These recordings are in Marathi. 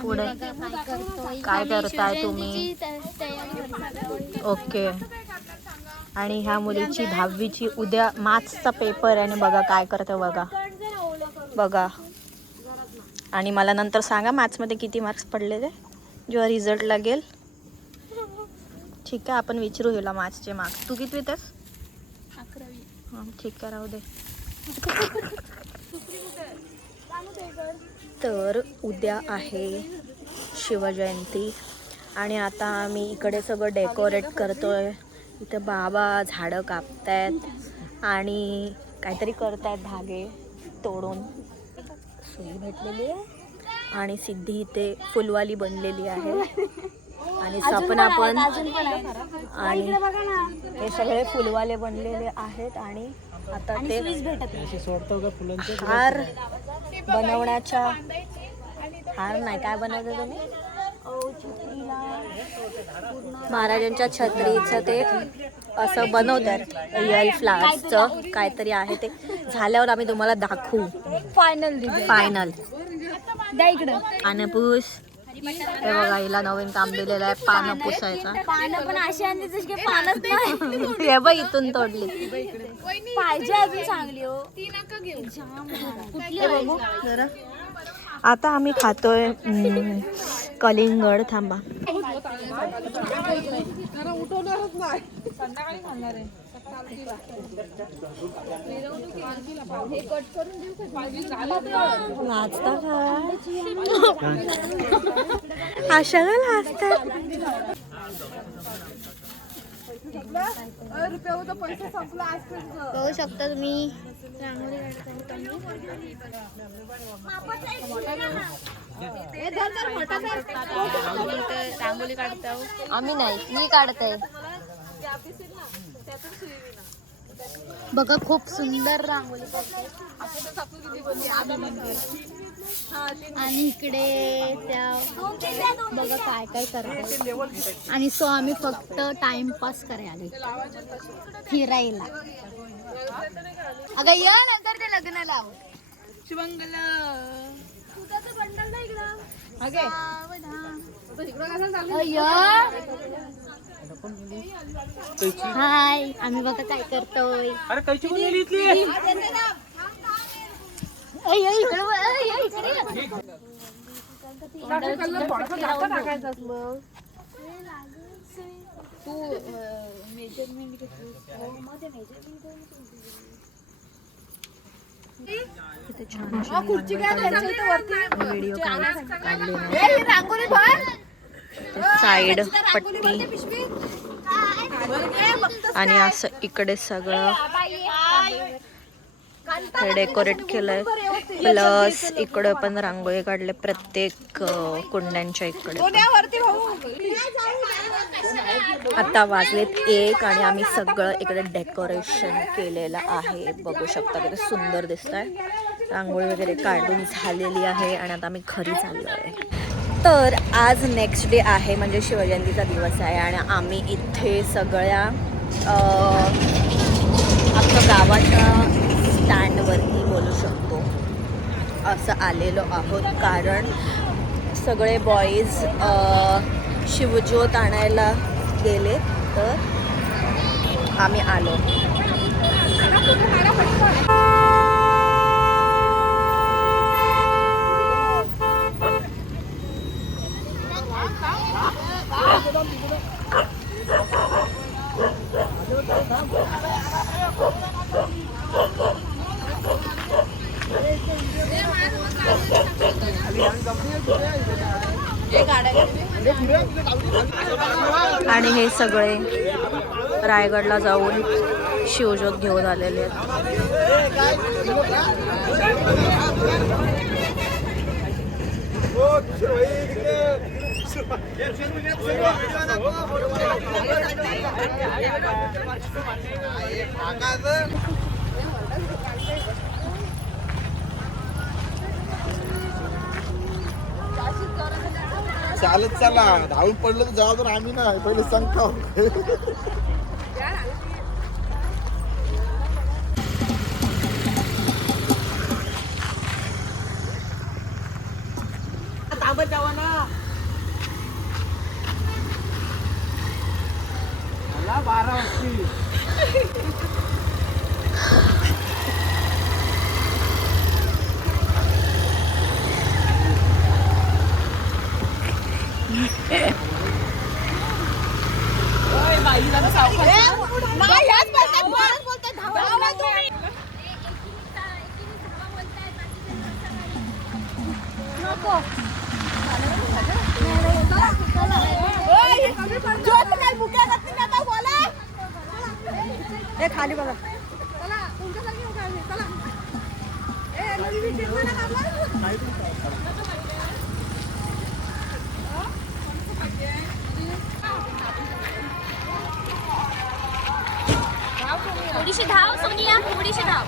पुढे काय करताय तुम्ही? ओके. आणि ह्या मुलीची 10वीची उद्या मॅथ्सचा पेपर आहे आणि बघा काय करते बघा. आणि मला नंतर सांगा मॅथ्समध्ये किती मार्क्स पडले ते जेव्हा रिझल्ट लागेल. ठीक आहे, आपण विचारू हिला मॅथ्सचे मार्क्स. तू कितवीत आहेस? 11वी. हां ठीक आहे, राहू दे. तर उद्या आहे शिवजयंती आणि आता आम्ही इकडे सगळं डेकोरेट करतोय. इथे बाबा झाडं कापतायत आणि काहीतरी करतायत, धागे तोडून. सुई भेटलेली आहे आणि सिद्धी इथे फुलवाली बनलेली आहे आणि सपना पण. आणि हे सगळे फुलवाले बनलेले आहेत आणि आता ते हार बनवण्याच्या, हार नाही काय बनवतं तुम्ही, महाराजांच्या छत्रीचं ते असं बनवतात. रिअल फ्लावर्सचं काहीतरी आहे, ते झाल्यावर आम्ही तुम्हाला दाखवू. फायनल पानपूस. हे बघा, हिला नवीन काम दिलेलं आहे पानं पुसायचं. हे बघ इथून तोडली पाहिजे अजून चांगली हो. जरा. आता आम्ही खातोय कलिंगड. थांबा, लाजता का अशा का लाजतात? बघू शकता तुम्ही रांगोळी काढतो. आम्ही नाही, मी काढते. बघा खूप सुंदर रांगोळी काढते. आणि इकडे त्या बघा काय काय करतात. आणि सो आम्ही फक्त टाइमपास करायला, फिरायला. अगं या नंतर ते लग्न लाव. शुभंगल हाय, आम्ही बघा काय करतोय. तू मेजरमेंट किती छान व्हिडिओ साईड पट्टी आणि असं इकडे सगळं हे डेकोरेट केलंय. प्लस इकडे पण रांगोळी काढले प्रत्येक कुंड्यांच्या इकडे. आता वाजलेत 1 आणि आम्ही सगळं इकडे डेकोरेशन केलेलं आहे. बघू शकता किती सुंदर दिसत आहे. रांगोळी वगैरे काढून झालेली आहे आणि आता आम्ही घरी चाललो आहे. तर आज नेक्स्ट डे आहे, म्हणजे शिवजयंतीचा दिवस आहे आणि आम्ही इथे सगळ्या आपल्या गावाच्या स्टँडवरती बोलू शकतो असं आलेलो आहोत. कारण सगळे बॉईज शिवज्योत आणायला गेले तर आम्ही आलो. आणि हे सगळे रायगडला जाऊन शिवज्योत घेऊन आलेले आहेत. चालत चला, धावून पडलं तर जाऊ तर आम्ही ना पहिले सांगतो. खाली बघा. थोडीशी धाव सोनिया, थोडीशी धाव.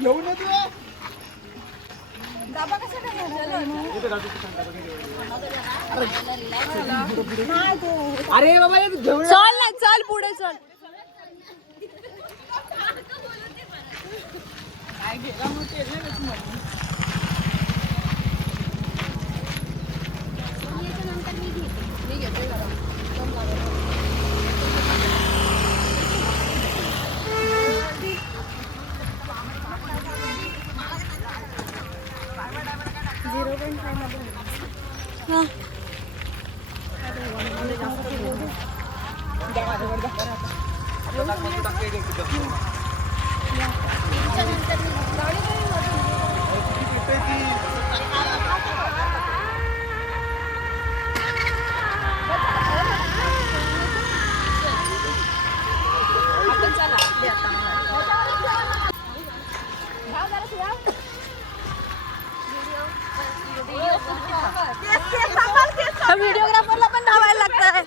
घेऊन येतो. अरे बाबा घेऊन चल ना, चल पुढे चल. व्हिडिओग्राफरला पण धावायला लागतंय.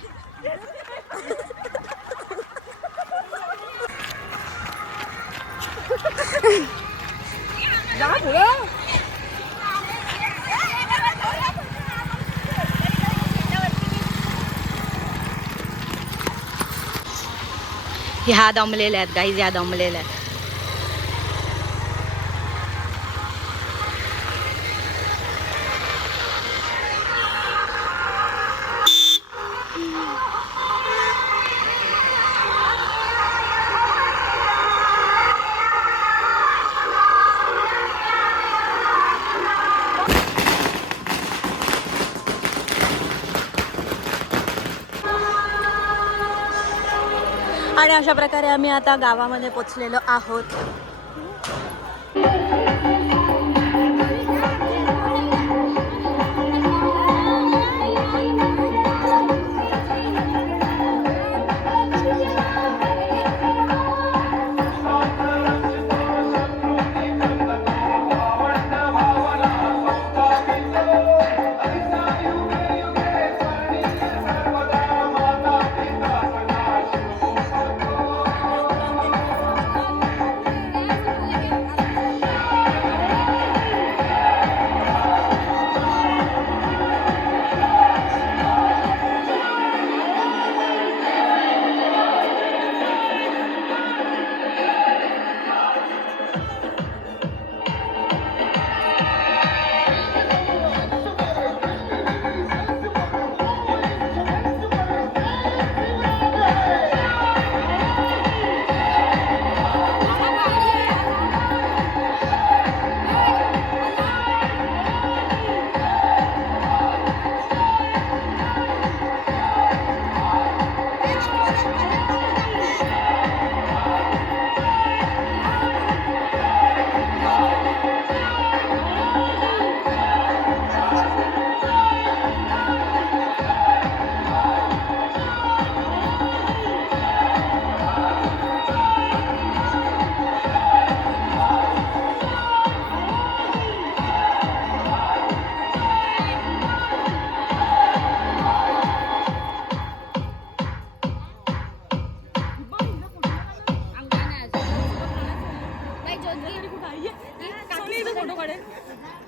ह्या दमलेल्या आहेत गाईज, ह्या दमलेल्या आहेत. आणि अशा प्रकारे आम्ही आता गावामध्ये पोचलेलो आहोत.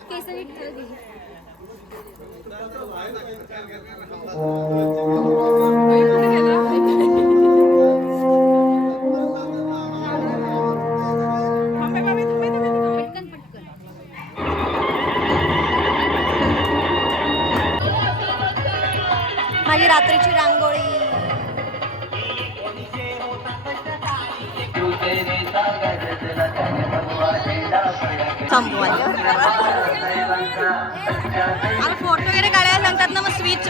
केसरी माझी रात्रीची रांगोळी. फोटो वगैरे काढायला सांगतात ना, मग स्विच.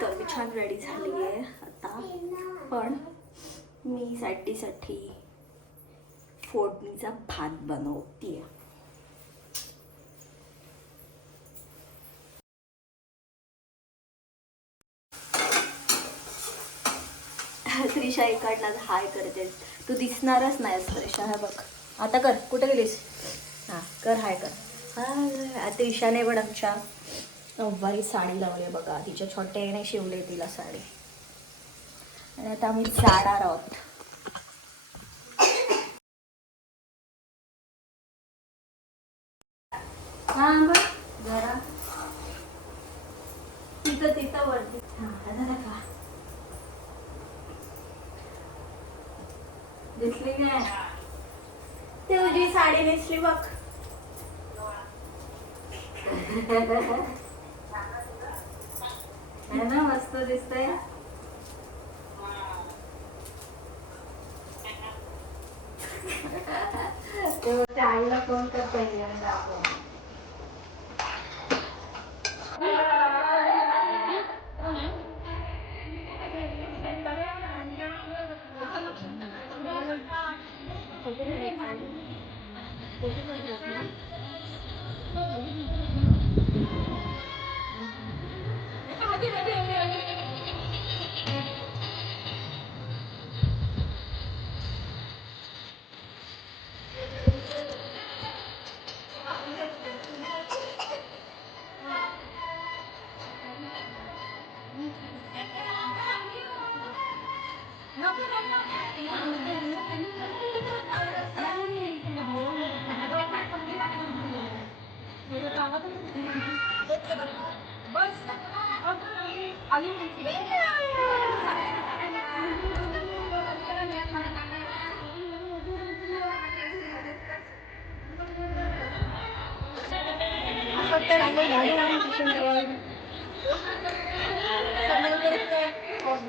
तर मी छान रेडी झाली आहे आता, पण मी साठी फोडणीचा भात बनवते. त्रिशा इकडला हाय करते. तू दिसणारच नाहीस त्रिशा. हा बघ आता कर. कुठे गेलीस? हां कर, हाय कर. हा त्रिशाने पण आमच्या नऊवारी साडी लावली बघा. तिच्या छोट्याने शिवले तिला साडी. आणि आता आम्ही जाणार आहोत. हां बघ जरा तिथं वरती. हां झालं का? दिसली नाही? तुझी साडी नेसली बघ. है ना, मस्त दिसतंय. आईला फोन कर पहिली आणि दाखव.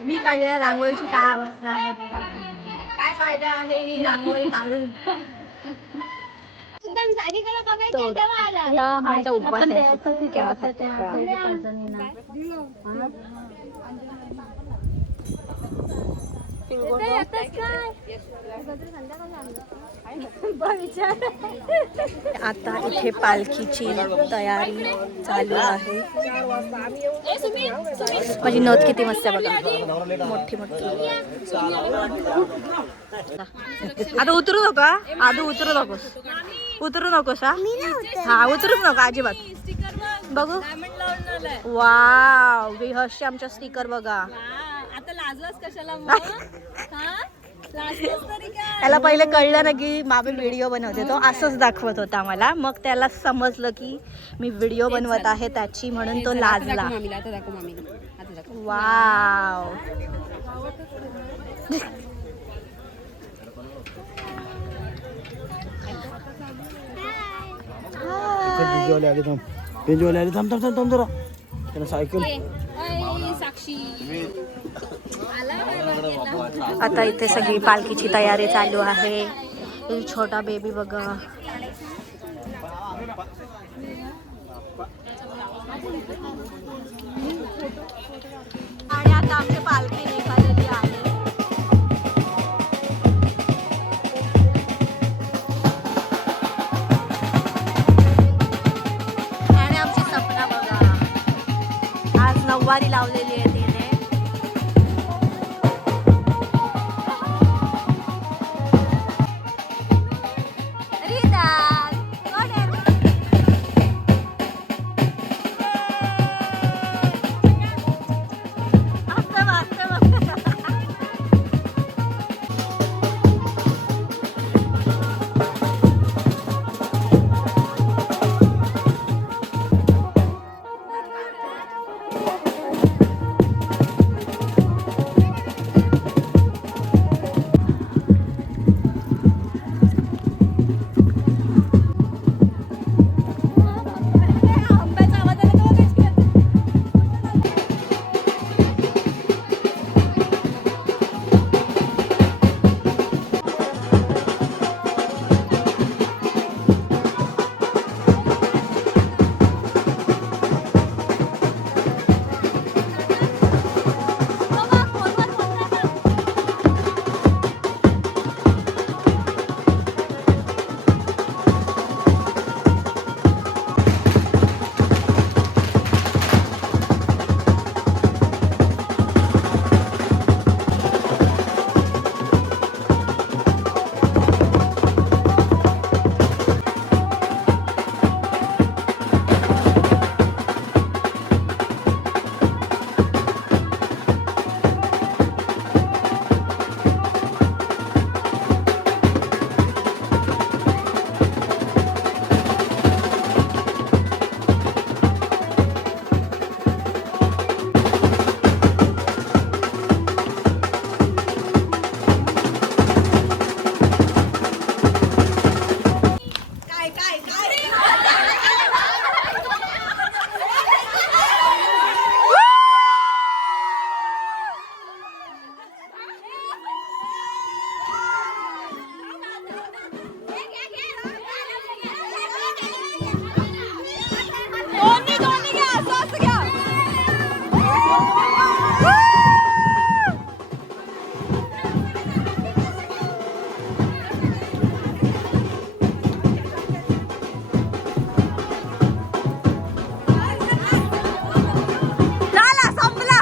मी काढलेल्या रांगोळीची काय अवस्था आहे, काय फायदा आहे ही रांगोळी काढून. माझा उपवास आता इथे पालखीची तयारी चालू आहे. माझी नथ किती मस्त आहे बघा, मोठी मोठी. आता उतरू नको, आधी उतरू नकोस, उतरू नकोस. हा उतरूच नको अजिबात. बघू वाव, विहसचे आमच्या स्टिकर बघा. आता लाजलास कशाला? त्याला पहिले कळलं ना की मामी व्हिडिओ बनवते, तो असंच दाखवत होता मला. मग त्याला समजलं की मी व्हिडिओ बनवत आहे त्याची, म्हणून तो लाजला. Wow cycle. आता इथे सगळी पालखीची तयारी चालू आहे. छोटा बेबी बघा. आणि आता आमची पालखी निघालेली आहे. आणि आमची सपना बघा, आज नऊवारी लावलेली आहे तिने. दोन्ही दोन्ही घ्या असं असं घ्या. झाला संपला.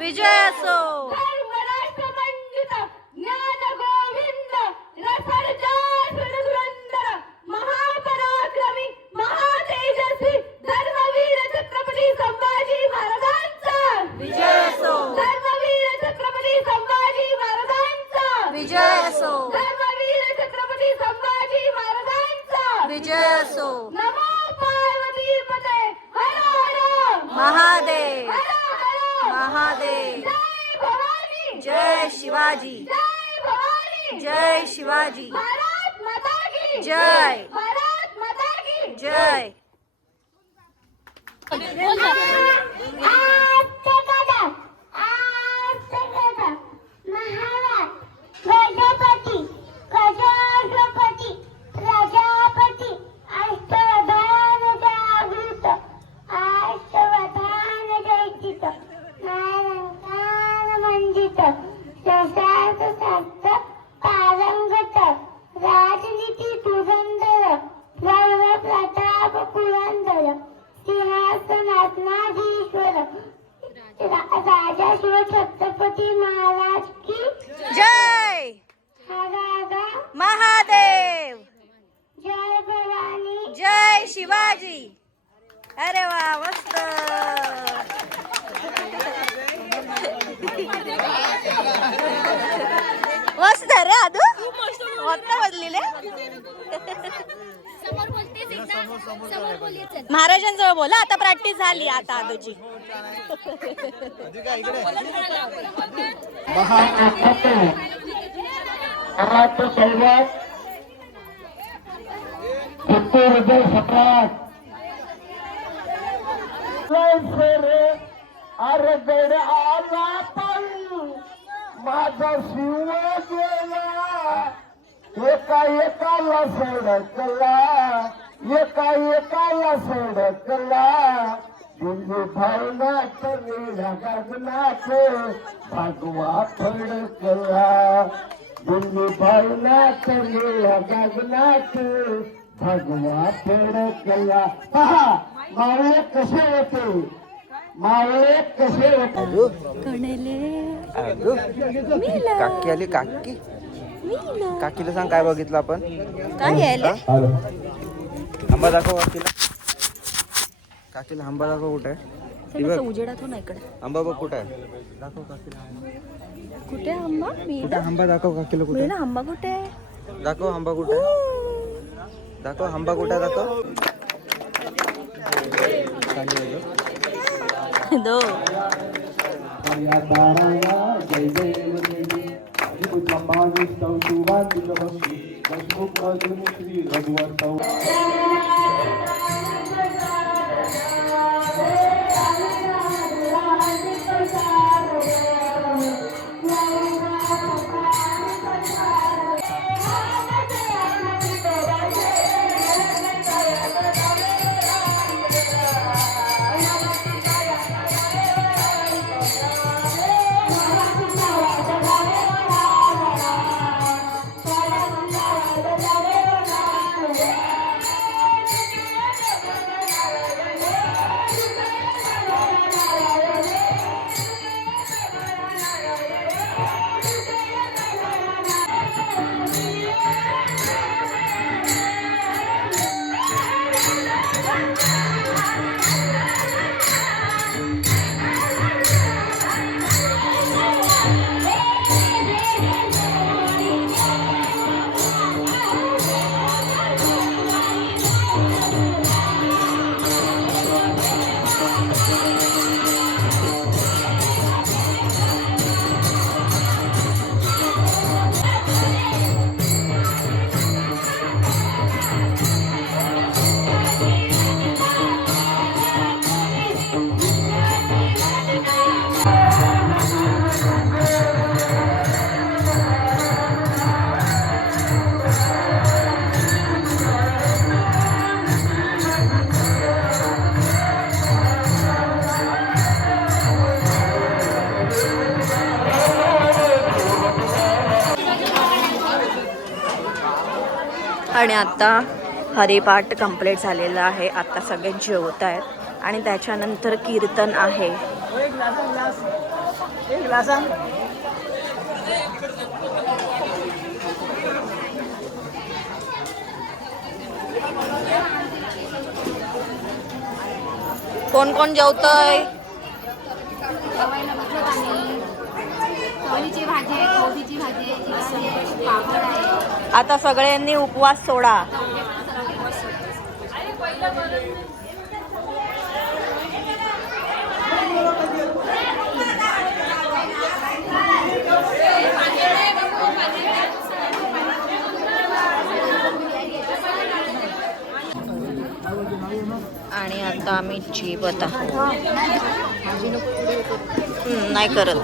विजय असो. ज्ञान गोविंद रसर्जा सुरधुरंदर महापराक्रमी महातेजस्वी धर्मवीर छत्रपती संभाजी महाराजांचा विजय असो. धर्मवीर छत्रपती संभाजी महाराजांचा विजय असो. धर्मवीर छत्रपती संभाजी महाराजांचा विजय असो. नमो पार्वती पते हर हर महादेव हर हर महादेव. जय भवानी जय शिवाजी. जय भवानी जय शिवाजी. भारत माता की जय. भारत माता की जय. गजपती गजपती प्रजापती अष्टवधान जागृत अष्टवधान जयचित नालंकार मंडित शशांक शाक्त पारंगत राजनीती धुरंधर प्रौढ प्रताप पुरंदर सिंहासनाधीश्वर राजा शिव छत्रपती महाराज की जय. राजा महादेव. जय भवानी जय शिवाजी. अरे वा मस्त. मस्त रे आदू. मस्त बदलिले. महाराजांजवळ बोला. आता प्रॅक्टिस झाली आता आदूची. हृदय सम्राट अरे गड आला पण माझा शिव गेला एका एकाला सोडकला एका एकाला सोडकला दिल्ली भावनात नीला गगनात भगवा फडकला दिल्ली भावनात नीला गगनात भगवा फडकला. पहा मावळे कसे होते मावळे कसे होते. काकी आली. काकी काकीला सांग काय बघितलं आपण. काय यायले. आंबा दाखव काकीला. काकीला आंबा दाखव. कुठे आहे उजेडात हो ना इकडे. आंबा बघ. कुठे आहे दाखव काकीला. कुठे आंबा. मी कुठे आंबा दाखव काकीला. कुठे ना आंबा कुठे. दाखव आंबा कुठे दाखव. आंबा कुठे दाखव. दो. आणि आता हरिपाठ कंप्लीट झालेला आहे. आता सगळे जेवत आहेत आणि त्याच्यानंतर कीर्तन आहे. कोण कोण जेवतय? चवळीची भाजी आहे, कोबीची भाजी आहे, जिराची आहे, पापड आहे. आता सगळ्यांनी उपवास सोडा. आणि आता आम्ही जेवत आहोत. नाही करत.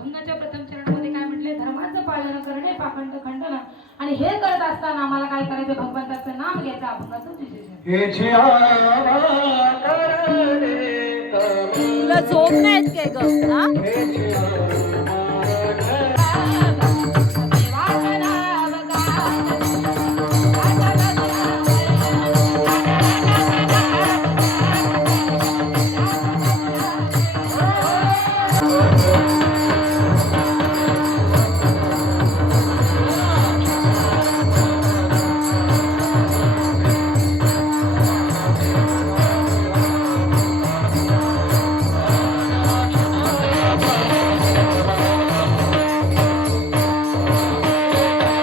अभंगाच्या प्रथम चरणामध्ये काय म्हटले, धर्माचं पालन करणे पाखंड खंडन. आणि हे करत असताना आम्हाला काय करायचं, भगवंताचं नाम घ्यायचं, अभंगाचं विशेषण. तुला झोप नाहीत काय ग?